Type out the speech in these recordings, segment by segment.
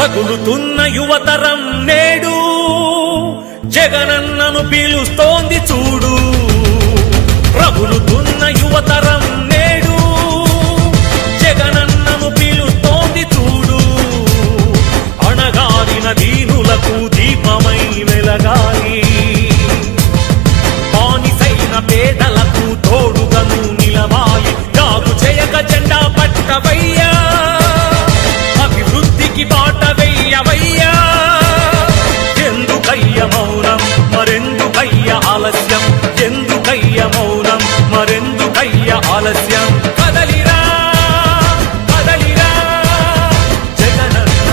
పగులుతున్న యువతరం నేడు జగనన్నను పిలుస్తోంది చూడు. రగులుతున్న యువతరం నేడు జగనన్నను పిలుస్తోంది చూడు. అణగారిన దీనులకు దీపమై వెలగాలి, బానిసైన పేదలకు తోడుగను నిలవాలి. జాగు చేయక జెండా పట్టవయ్యా, అభివృద్ధికి బాట వెయ్యవయ్యా. ఎందుకయ్య మౌనం మరెందుకయ్య ఆలస్యం, ఎందుకయ్య మౌనం మరెందుకయ్య ఆలస్యం. కదలిరా కదలిరా జగనన్న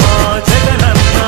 మా జగనన్న.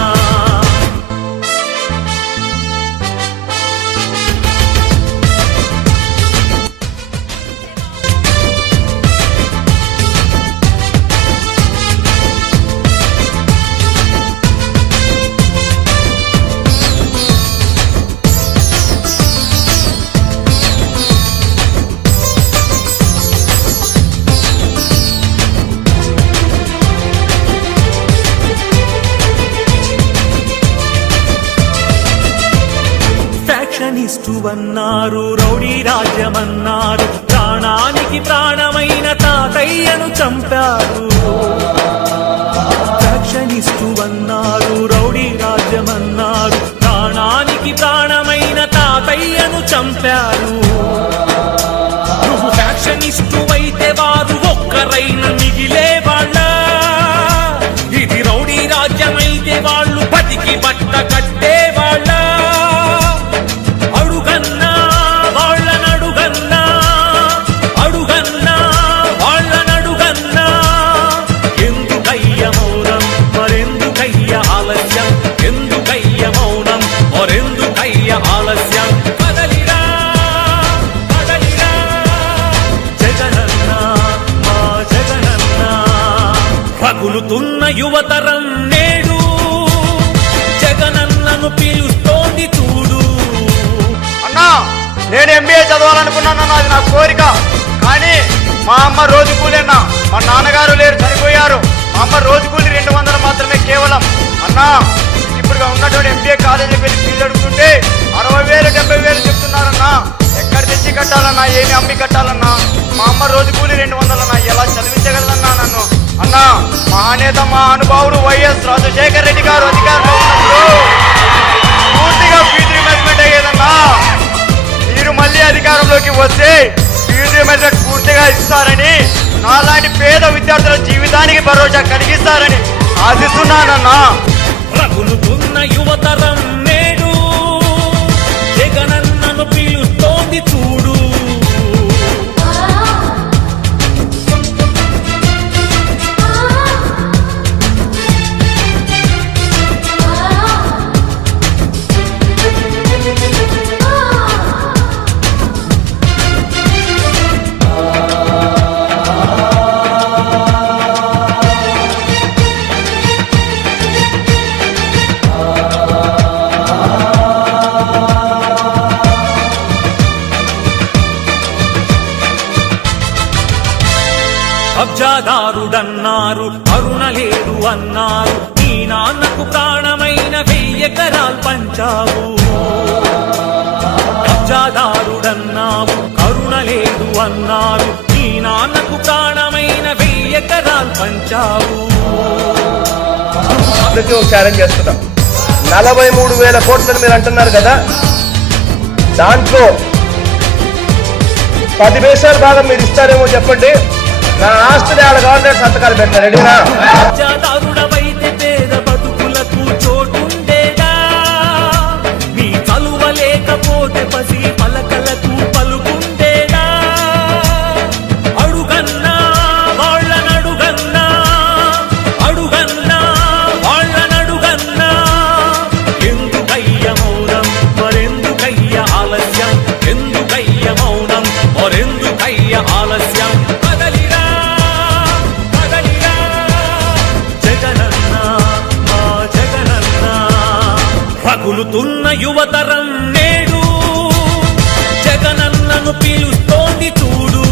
ఫ్యాక్షనిస్టు అన్నారు, రౌడీ రాజ్యమన్నారు, ప్రాణానికి ప్రాణమైన తాతయ్యను చంపారు. ఫ్యాక్షనిస్టు అన్నారు, రౌడీ రాజ్యమన్నారు, ప్రాణానికి ప్రాణమైన తాతయ్యను చంపారు. నువ్వు ఫ్యాక్షనిస్టు అయితే వారు ఒక్కరైన మిగిలే వాళ్ళ. ఇది రౌడీ రాజ్యమైతే వాళ్ళు బతికి బట్ట కట్టే వాళ్ళ. రగులుతున్న యువతరం నేడు జగనన్నను పిలుస్తోంది చూడు. అన్నా, నేను ఎంబీఏ చదవాలనుకున్నాను, అది నా కోరిక. కానీ మా అమ్మ రోజు కూలీనా, మా నాన్నగారు లేరు, చనిపోయారు. మా అమ్మ రోజు కూలి 200 మాత్రమే కేవలం. అన్నా, ఇప్పుడు ఉన్నటువంటి ఎంబీఏ కాలేజీకి వెళ్ళి ఫీజు అడుగుతుంటే 60,000 70,000 చెప్తున్నారన్నా. ఎక్కడ తెచ్చి కట్టాలన్నా, ఏమి అమ్మి కట్టాలన్నా? మా అమ్మ రోజు కూలి 200 అన్నా. ఎలా చదివించగలదన్నా నన్ను? అన్నా, మహానేత మా అనుభావుడు వైఎస్ రాజశేఖర రెడ్డి గారు అధికారంలో ఉన్నప్పుడు పూర్తిగా ఫీజు రీయింబర్స్మెంట్ అయ్యేదన్నా. మీరు మళ్ళీ అధికారంలోకి వస్తే ఫీజు రీయింబర్స్మెంట్ పూర్తిగా ఇస్తారని, నాలాంటి పేద విద్యార్థుల జీవితానికి భరోసా కలిగిస్తారని ఆశిస్తున్నానన్నా. రగులుతున్న యువతరం నేడు జగనన్నను పిలుస్తోంది చూడు. కబ్జాదారుడన్నారు, కరుణ లేదు అన్నారు, నీ నాన్నకు ప్రాణమైన 1000 ఎకరాలు పంచావు. కబ్జాదారుడన్నావు, కరుణ లేదు అన్నారు, నీ నాన్నకు ప్రాణమైన 1000 ఎకరాలు పంచావు. ఛాలెంజ్ చేస్తున్నాం. 43,000 కోట్లని మీరు అంటున్నారు కదా, దాంట్లో 10 పైసల భాగం మీరు ఇస్తారేమో చెప్పండి. నా ఆస్తిని ఆడ గవర్నమెంట్ సంతకాలు పెట్టారు. రెడీనా? పేద బతుకులకు చోటుండేదా, నీ చలువ లేకపోతే పసి పలకలకు పలుకుండేదా. అడుగన్నా వాళ్ళనడుగన్నా, అడుగన్నా వాళ్ళనడుగన్నా. ఎందుకయ్య మౌనం మరెందుకయ్య ఆలస్యం, ఎందుకయ్య మౌనం మరెందుకయ్య ఆలస్యం. రగులుతున్న యువతరం నేడు జగనన్నను పిలుస్తోంది చూడు.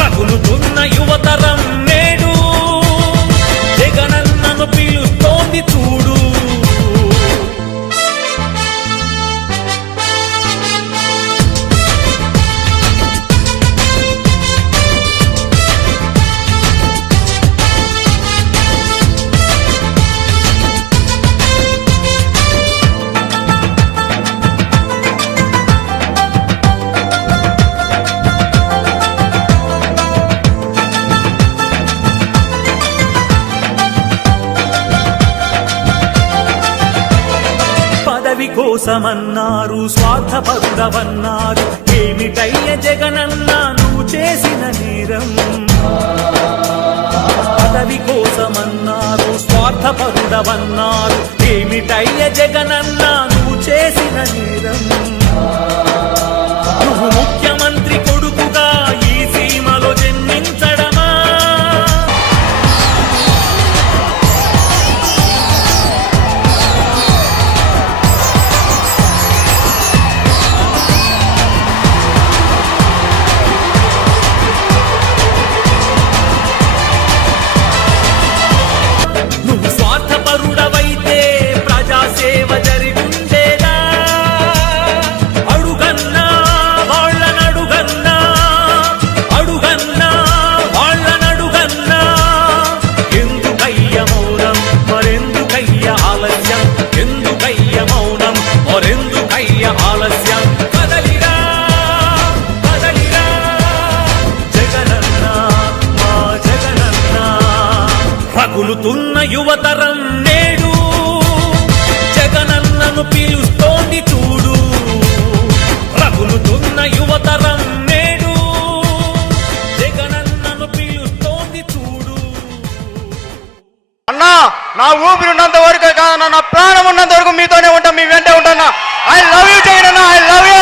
రగులుతున్న యువతరం నేడు జగనన్నను కోసమన్నారు, స్వార్థపరుడవన్నారు. ఏమిటయ్య జగనన్న నువ్వు చేసిన నేరం? పదవి కోసమన్నారు, స్వార్థపరుడవన్నారు. ఏమిటయ్య జగనన్న నువ్వు చేసిన నేరం? నువ్వు ముఖ్యమంత్రి కొడుకుగా ఈ సీమలో జన్మించడమా? నువ్వు స్వార్థపరుడవైతే ప్రజాసేవ జరిగుండేదా? అడుగన్నా వాళ్ళనడుగన్నా, అడుగన్నా వాళ్ళనడుగన్నా. ఎందుకయ్య మౌనం మరెందుకయ్య ఆలస్యం? ఎందుకయ్య మౌనం మరెందుకయ్య ఆలస్యం? కదలిరా కదలిరా జగనన్న, మా జగనన్న. రగులుతున్న యువతరం నేడు జగనన్నను పిలుస్తోంది చూడు. రగులుతున్న యువతరం నేడు జగనన్నను పిలుస్తోంది చూడు. అన్నా, నా ఊపిరి ఉన్నంత వరకు కాదన్నా, నా ప్రాణం ఉన్నంత వరకు మీతోనే ఉంటా, మీ వెంటే ఉంటా. ఐ లవ్ యూ జగన్ అన్న, ఐ లవ్ యూ.